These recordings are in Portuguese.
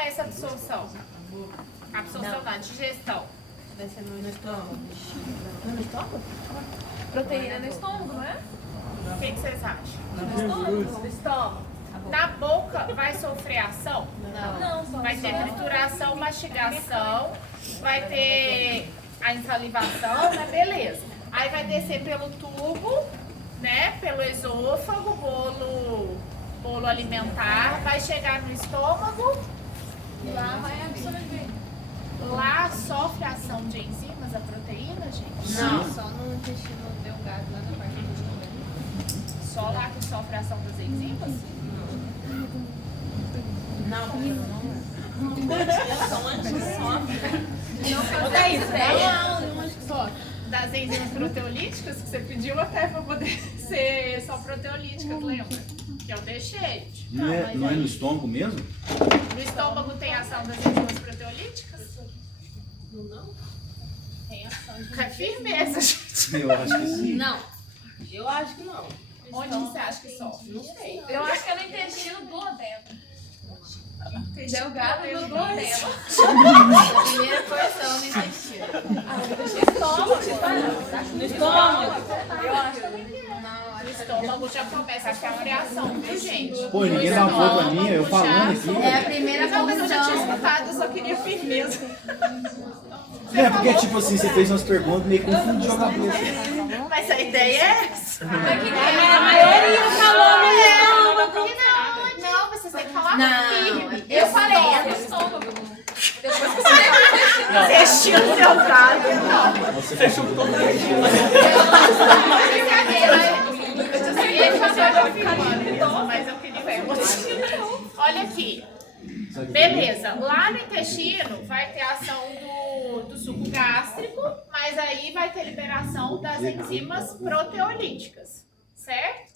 começa a absorção? Absorção não, digestão. Vai ser no estômago. No estômago? Proteína no estômago, não é? O que vocês acham? No estômago. Na boca vai sofrer ação? Não, só Vai ter trituração, mastigação, vai ter a insalivação, né? Beleza. Aí vai descer pelo tubo, né? Pelo esôfago, bolo alimentar, vai chegar no estômago. lá vai absorver. Lá sofre ação de enzimas, a proteína, gente? Não, só no intestino delgado, lá na parte do intestino. Só lá que sofre a ação das enzimas? Não, porque não. São antissóficas. Não é isso, Não, acho que só. Das enzimas proteolíticas que você pediu até para poder ser só proteolíticas, lembra? Que eu deixei. Não é no estômago mesmo? No estômago tem ação das enzimas proteolíticas? Não? Tem ação de... Com firmeza, gente. Eu acho que sim. Não, eu acho que não. Onde você acha que sofre? Não sei. Eu acho que é no intestino duodeno. Delgado no duodeno. A primeira porção no intestino. No estômago. Eu acho. O estômago já começa a sofrer ação, viu, gente? Pô, ninguém dá boa pra mim, eu falando aqui. É a primeira Não, mas eu já tinha porção. escutado, eu só queria firmeza. É, porque tipo assim, você fez umas perguntas meio confundiu a cabeça. Mas a ideia é essa. A maioria falou no estômago. Não, vocês têm que falar Não, firme. Eu falei é no estômago. Depois você Intestino delgado, não. Você fechou todo Mas eu queria ver. Olha aqui. Beleza, lá no intestino vai ter ação do suco gástrico, mas aí vai ter liberação das enzimas proteolíticas, certo?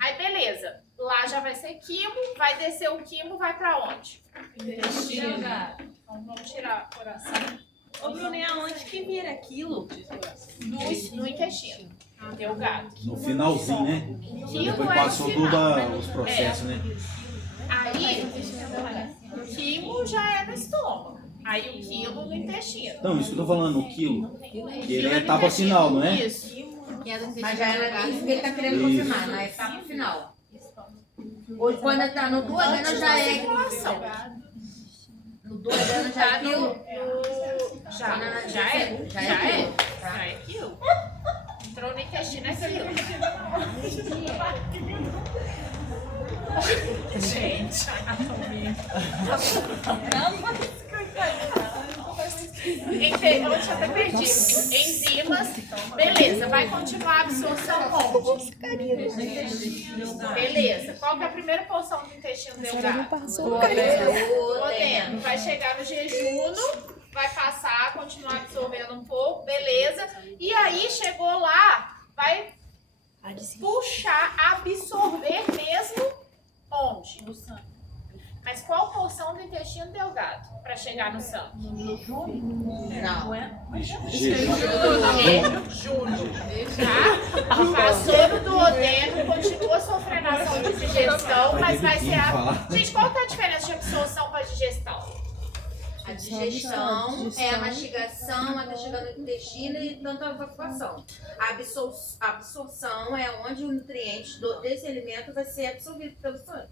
Aí beleza, lá já vai ser quimo, vai descer o quimo, vai pra onde? intestino. Então vamos tirar o coração Ô, Bruno, e aonde que vira aquilo? no intestino, delgado. No finalzinho, né? Quilo Depois é passou o final. todos os processos, né? Aí, o quimo já é no estômago. Aí o quilo no intestino. Então, isso que eu tô falando, o quilo. Que ele é a no etapa intestino. final, não é? Isso. Mas já era isso que ele tá querendo confirmar, na etapa final. Hoje, quando tá no duodeno, já é. No duodeno já é aquilo. Já é. Já é quilo. Entrou no intestino, é quilo. Gente, anatomia. Eu tinha até perdido. Enzimas, beleza, vai continuar a absorção onde? Beleza, qual que é a primeira porção do intestino delgado? Duodeno. Vai chegar no jejuno, vai passar, continuar absorvendo um pouco, beleza. E aí chegou lá, vai puxar, absorver mesmo onde? No sangue. Mas qual porção do intestino delgado para chegar no sangue? Não. Jejum. Tá? Passou no duodeno, continua sofrendo ação de digestão, mas vai ser a... Gente, qual que é a diferença de absorção para digestão? A digestão é a mastigação até chegar no intestino e tanto a evacuação. A absorção é onde o nutriente desse alimento vai ser absorvido pelo sangue.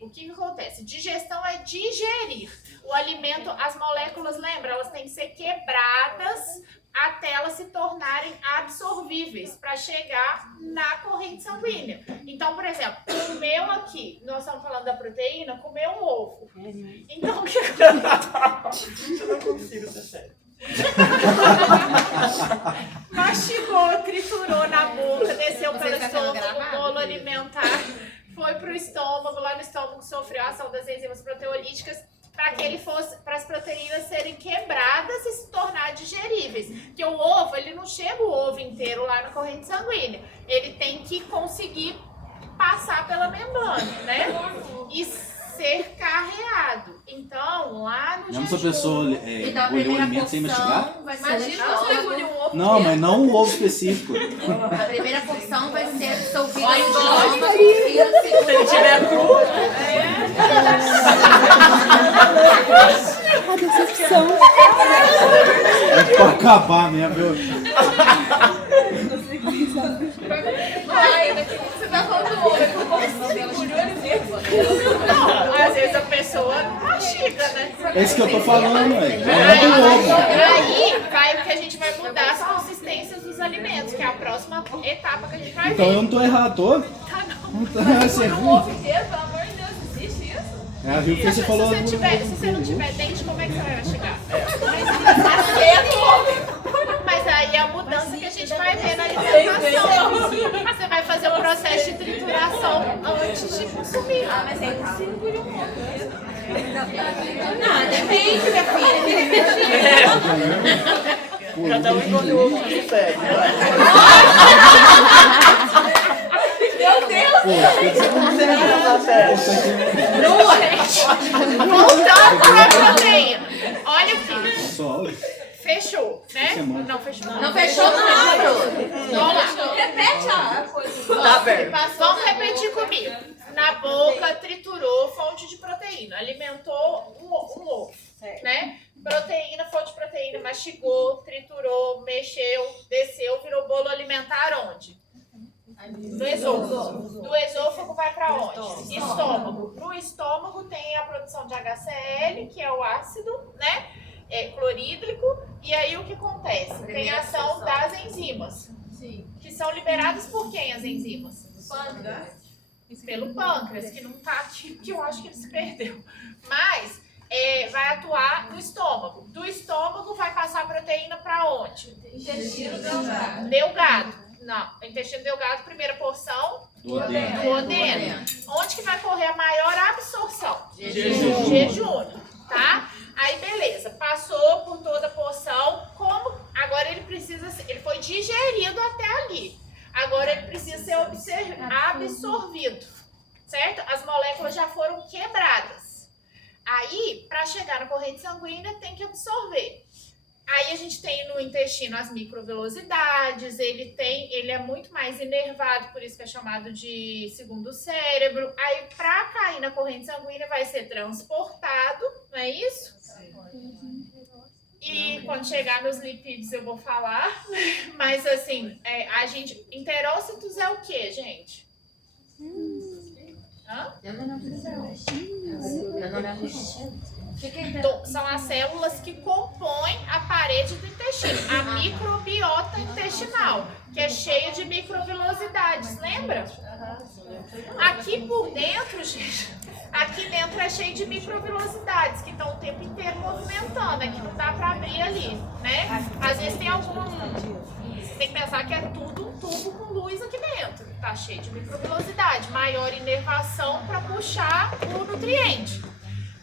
O que acontece? Digestão é digerir o alimento, as moléculas, lembra? Elas têm que ser quebradas até elas se tornarem absorvíveis para chegar na corrente sanguínea. Então, por exemplo, comeu aqui, nós estamos falando da proteína, comeu um ovo. Então, o que Eu não consigo ser sério. mastigou, triturou na boca, desceu pelo estômago, bolo alimentar, foi pro estômago, lá no estômago sofreu a ação das enzimas proteolíticas para que ele fosse, para as proteínas serem quebradas e se tornar digeríveis. Porque o ovo, ele não chega o ovo inteiro lá na corrente sanguínea. Ele tem que conseguir passar pela membrana, né? E ser carreado. Então, lá no Mesmo se a jejum... pessoa Então, a engoliu o primeira alimento sem mastigar? porção vai ser Imagina você engolir um ovo Não, inteiro. mas não o ovo específico. A primeira porção vai ser absorvida no Olha, estômago igual e a segunda... Se ele tiver cru, Tritração. É pra acabar mesmo, viu? Você tá falando homem, não, às vezes a pessoa mastiga, né? É isso que eu tô falando, velho. É do ovo. Aí vai o que a gente vai mudar as consistências dos alimentos, que é a próxima etapa que a gente vai Então ver. eu não tô errado, tô? Tá, não. Então vai ser Um ruim. ovo inteiro, pelo amor de Deus, existe isso? É, a Rio que você falou. Se você não tiver dente, como é que você vai mastigar? Mas aí é a mudança que a gente vai ver na alimentação. Você vai fazer o processo de trituração antes de consumir. Mas aí precisa engolir um pouco. Não, depende, minha filha. Cada um engoliu o ovo que pede. Meu Deus! Voltando para a proteína. Olha aqui. Só. Fechou, né? Semana. Não fechou. Não fechou não, Bruno. Vamos lá. Repete a coisa. Tá aberto. Vamos repetir comigo. Na boca, triturou, fonte de proteína. Alimentou um ovo, né? Proteína, fonte de proteína, mastigou, triturou, mexeu, desceu, virou bolo alimentar onde? Do esôfago. Do esôfago vai para onde? Estômago. Pro estômago tem a produção de HCl, que é o ácido, né? Clorídrico. E aí o que acontece? Tem a ação das enzimas. Que são liberadas por quem as enzimas? Pelo pâncreas, que não tá aqui, porque eu acho que ele se perdeu. Mas vai atuar no estômago. Do estômago vai passar a proteína para onde? Intestino delgado. Delgado. Não, intestino delgado, primeira porção Do odeno. do odeno. Onde que vai correr a maior absorção? Jejum. Tá? Aí beleza, passou por toda a porção, agora ele foi digerido até ali. Agora ele precisa ser absorvido, certo? As moléculas já foram quebradas. Aí, para chegar na corrente sanguínea, tem que absorver. Aí a gente tem no intestino as microvelocidades, ele é muito mais inervado, por isso que é chamado de segundo cérebro. Aí, para cair na corrente sanguínea, vai ser transportado, não é isso? E quando chegar nos lipídios eu vou falar, mas assim, enterócitos é o que, gente? Hã? Eu não lembro. Então, são as células que compõem a parede do intestino, a microbiota intestinal, que é cheia de microvelocidades, lembra? Aqui por dentro, gente, aqui dentro é cheio de microvelocidades, que estão o tempo inteiro movimentando, que não dá para abrir ali, né? Às vezes tem tem que pensar que é tudo um tubo com luz aqui dentro, tá cheio de microvelocidade, maior inervação para puxar o nutriente.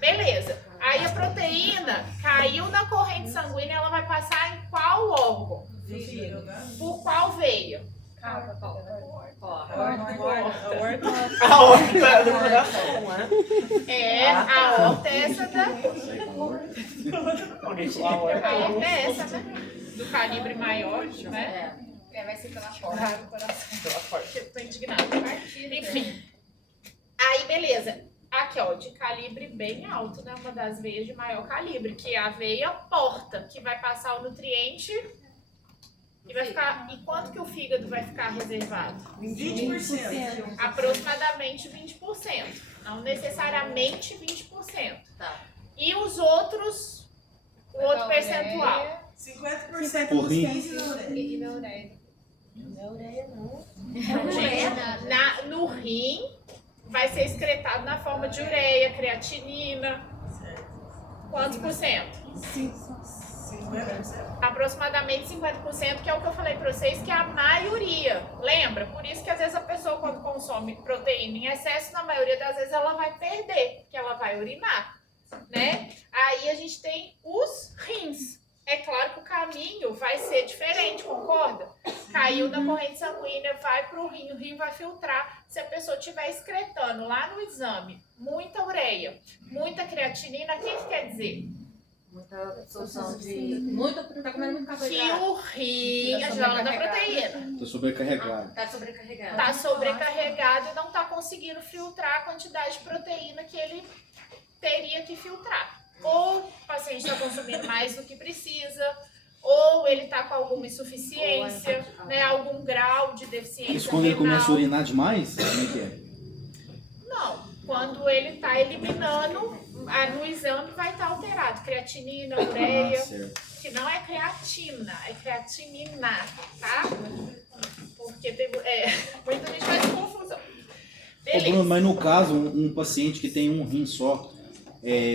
Beleza. Aí a proteína caiu na corrente sanguínea, ela vai passar em qual órgão? Por qual veia? A horta do coração, né? A horta é essa Alguém falou a horta. A horta é essa, né? Do calibre maior, né? Vai ser pela porta. Pela porta. Eu tô indignada. Enfim. Aí, beleza. Aqui, ó, de calibre bem alto, né? Uma das veias de maior calibre, que é a veia porta, que vai passar o nutriente e vai ficar. E quanto que o fígado vai ficar reservado? 20%. Aproximadamente 20%. Não necessariamente 20%. Tá. E os outros, o outro percentual? 50% Por dos rim. 15 na orelha. E na ureia. Gente, no rim vai ser excretado na forma de ureia, creatinina. Quantos por cento? 50%. Aproximadamente 50%, que é o que eu falei pra vocês, que é a maioria. Lembra? Por isso que às vezes a pessoa, quando consome proteína em excesso, na maioria das vezes ela vai perder, porque ela vai urinar, né? Aí a gente tem os rins. É claro que o caminho vai ser diferente, concorda? Caiu na corrente sanguínea, vai pro rim, o rim vai filtrar. Se a pessoa estiver excretando lá no exame muita ureia, muita creatinina, o que isso quer dizer? Muita absorção de... Tá comendo muito Que carboidrato. o rim, a gente tá falando da proteína, Tô sobrecarregado. Tá sobrecarregado. tá sobrecarregado e não tá conseguindo filtrar a quantidade de proteína que ele teria que filtrar. Ou paciente está consumindo mais do que precisa, ou ele está com alguma insuficiência, né, algum grau de deficiência Isso quando ele renal. começa a urinar demais? Como é que é? Não, quando ele está eliminando, no exame vai estar alterado. Creatinina, ureia, Certo. que não é creatina, é creatinina, tá? Porque muita gente faz confusão. Ô, Beleza. Bruno, mas no caso, um paciente que tem um rim só,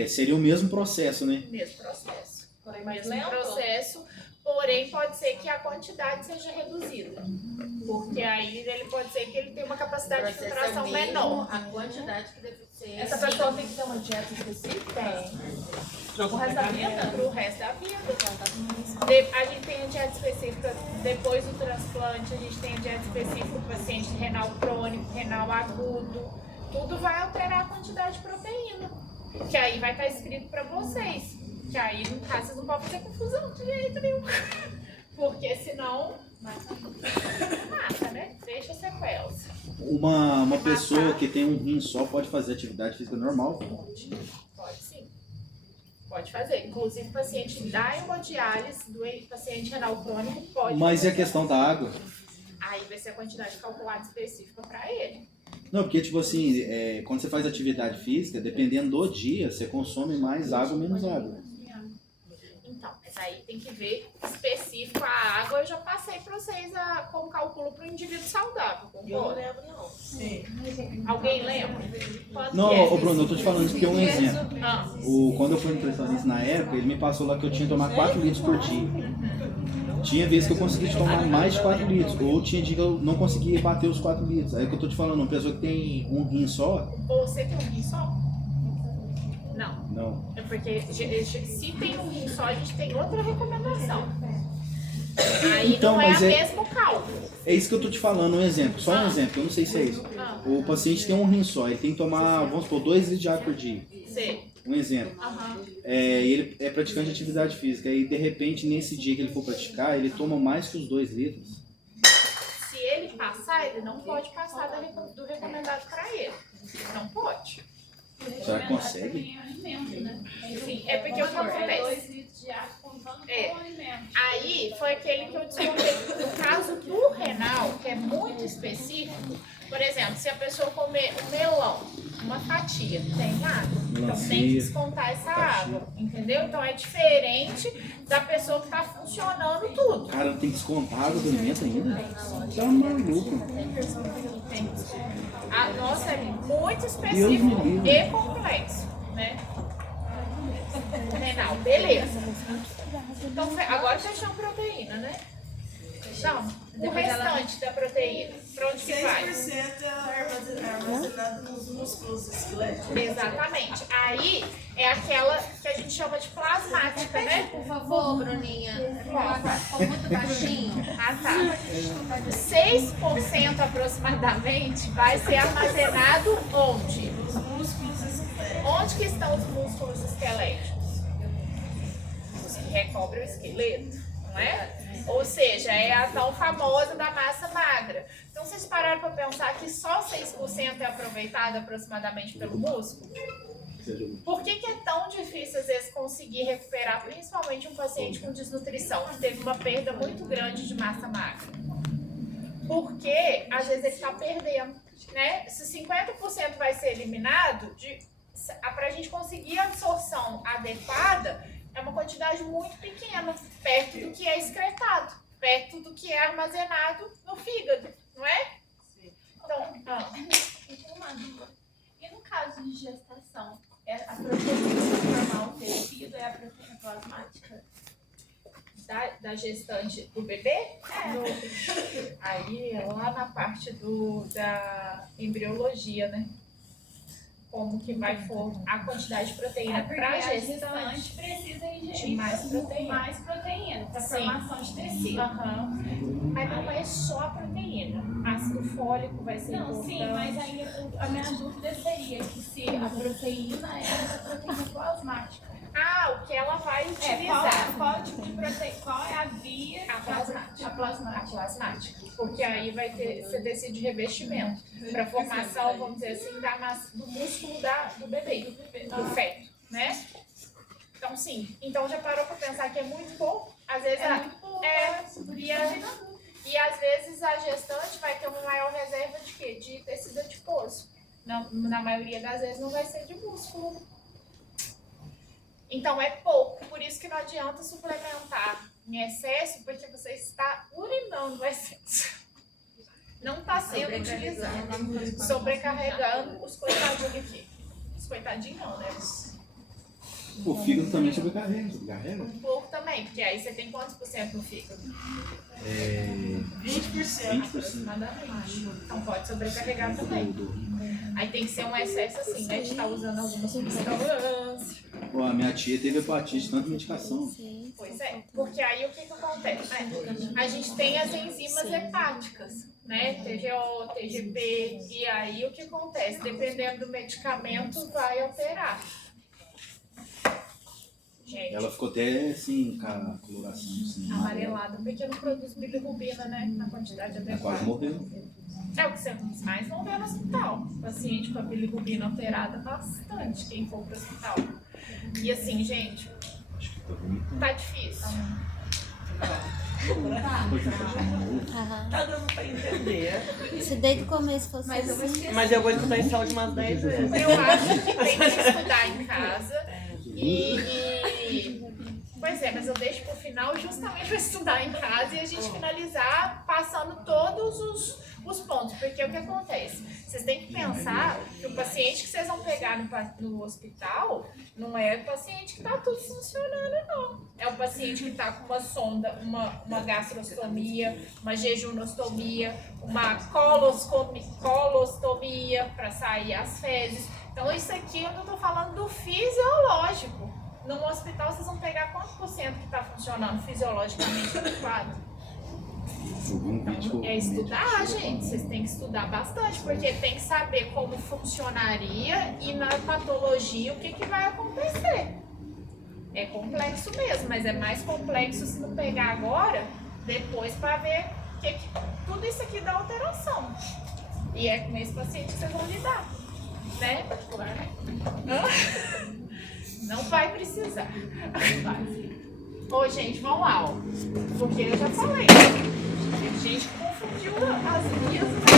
seria o mesmo processo, né? Mesmo processo. Porém, mais Mesmo lento. processo, porém pode ser que a quantidade seja reduzida. Porque aí ele pode ser que ele tenha uma capacidade de Processo filtração é o mesmo, menor. A quantidade que deve ser. Essa pessoa tem que ter uma dieta específica? Tem. O resto da vida? Pro resto da vida. A gente tem a dieta específica depois do transplante, a gente tem a dieta específica para o paciente renal crônico, renal agudo. Tudo vai alterar a quantidade de proteína. Que aí vai estar escrito para vocês. Que aí, no caso, vocês não podem fazer confusão de jeito nenhum. Porque senão mata, né? Deixa sequelas. Uma pessoa que tem um rim só pode fazer atividade física normal? Pode sim. Pode fazer. Inclusive, paciente da hemodiálise, paciente renal crônico, pode Mas e fazer. a questão da água? Aí vai ser a quantidade calculada específica para ele. Não, porque tipo assim, quando você faz atividade física, dependendo do dia, você consome mais água ou menos água. Então, mas aí tem que ver específico. A água eu já passei para vocês como cálculo para o indivíduo saudável, Eu não concorda? lembro, não. Sim. Alguém lembra? Quanto Não, que é? ô Bruno, eu tô te falando isso porque é um exemplo. Ah, Quando eu fui nutricionista na época, ele me passou lá que eu tinha que tomar 4 litros por dia. Tinha vezes que eu conseguia tomar mais de 4 litros, ou tinha dia que eu não conseguia bater os 4 litros. Aí que eu tô te falando, uma pessoa que tem um rim só, você tem um rim só? Não. não. É porque se tem um rim só, a gente tem outra recomendação. Aí Então, não é o mas mesmo cálculo. É isso que eu tô te falando, um exemplo, só um exemplo, eu não sei se é isso. O paciente tem um rim só, ele tem que tomar, vamos supor, 2 litros de água por dia. Sei. Um exemplo. Aham. Ele é praticante de atividade física e de repente nesse dia que ele for praticar, ele toma mais que os 2 litros. Se ele passar, ele não pode passar do recomendado para ele. Não pode. Será que consegue? Sim, é porque o que acontece? Aí foi aquele que eu descobri. No caso do renal, que é muito específico, por exemplo, se a pessoa comer um melão, uma fatia, tem água. Então tem que Melancia, descontar essa fatia. água, entendeu? Então é diferente da pessoa que está funcionando tudo. Cara, não tem descontado do alimento ainda? Tá maluco. Tem. A nossa é muito Deus específico me livre. e complexo, né? Renal, beleza. Então, agora fechamos proteína, né? Não, o restante da proteína, pra onde que vai? 6% é armazenado nos músculos esqueléticos. Exatamente. Aí é aquela que a gente chama de plasmática, né? Por favor, Bruninha. Ficou muito baixinho. Ah, tá. 6% aproximadamente vai ser armazenado onde? Os músculos esqueléticos. Onde que estão os músculos esqueléticos? Os que recobrem o esqueleto, não é? Ou seja, é a tal famosa da massa magra. Então, vocês pararam para pensar que só 6% é aproveitado aproximadamente pelo músculo? Por que é tão difícil, às vezes, conseguir recuperar, principalmente um paciente com desnutrição, que teve uma perda muito grande de massa magra? Porque, às vezes, ele está perdendo, né? Se 50% vai ser eliminado, para a gente conseguir a absorção adequada, é uma quantidade muito pequena, perto do que é excretado, perto do que é armazenado no fígado, não é? Então, Uma dúvida. E no caso de gestação, a proteína normal tecido é a proteína plasmática? da gestante do bebê, aí é lá na parte da embriologia, né? Como que vai for a quantidade de proteína para a gestante. gestante precisa ingerir De mais proteína. mais proteína para Sim. formação de tecido. Aham. Mas não é só a proteína. Ácido fólico vai ser Não, importante. sim, mas aí a minha dúvida seria que se a proteína é essa proteína plasmática. Ah, o que ela vai utilizar. Qual é o tipo de proteína? Qual é a via? A plasmática. A plasmática. A plasmática. Porque aí vai ter, você decide revestimento para formação, vamos dizer assim, da massa, do músculo do bebê, do feto, né? Então Então, sim. Então, já parou pra pensar que é muito pouco? Às vezes, muito pouco. e às vezes a gestante vai ter uma maior reserva de quê? De tecido adiposo. Na maioria das vezes não vai ser de músculo. Então, é pouco. Por isso que não adianta suplementar em excesso, porque você está urinando o excesso. Não está sendo utilizado. Sobrecarregando os coitadinhos aqui. Os coitadinhos não, né? O fígado também sobrecarrega. Um pouco também, porque aí você tem quantos por cento no fígado? 20%. Aproximadamente. Então pode sobrecarregar também. Aí tem que ser um excesso assim, né? De estar usando alguma substância. Pô, a minha tia teve hepatite, tanta medicação. Pois é, porque aí o que acontece? A gente tem as enzimas hepáticas, né? TGO, TGP, e aí o que acontece? Dependendo do medicamento, vai alterar. Gente, Ela ficou até assim, com a coloração assim, amarelada, porque não produz bilirrubina, né? Na quantidade ela adequada. quase morreu. É o que vocês mais vão ver no hospital. Paciente com a bilirrubina alterada, bastante, quem for pro hospital. E assim, gente, Acho que tá vomitando. tá difícil. Tá dando pra entender. Se desde o começo fosse assim. Mas eu vou escutar esse áudio umas 10 vezes. Eu acho que tem que estudar em casa Pois é, mas eu deixo pro final justamente para estudar em casa e a gente finalizar passando todos os pontos. Porque o que acontece? Vocês têm que pensar que o paciente que vocês vão pegar no hospital não é o paciente que tá tudo funcionando, não. É o paciente que tá com uma sonda, uma gastrostomia, uma jejunostomia, uma colostomia para sair as fezes. Então isso aqui eu não tô falando do fisiológico. No hospital vocês vão pegar quantos por cento que está funcionando fisiologicamente adequado? Então, é estudar, gente. Vocês têm que estudar bastante, porque tem que saber como funcionaria e na patologia o que vai acontecer. É complexo mesmo, mas é mais complexo se não pegar agora, depois para ver que tudo isso aqui dá alteração. E é com esse paciente que vocês vão lidar, né? Não vai precisar. Ô, gente, vamos lá, ó. Porque eu já falei. Tem gente que confundiu as vias.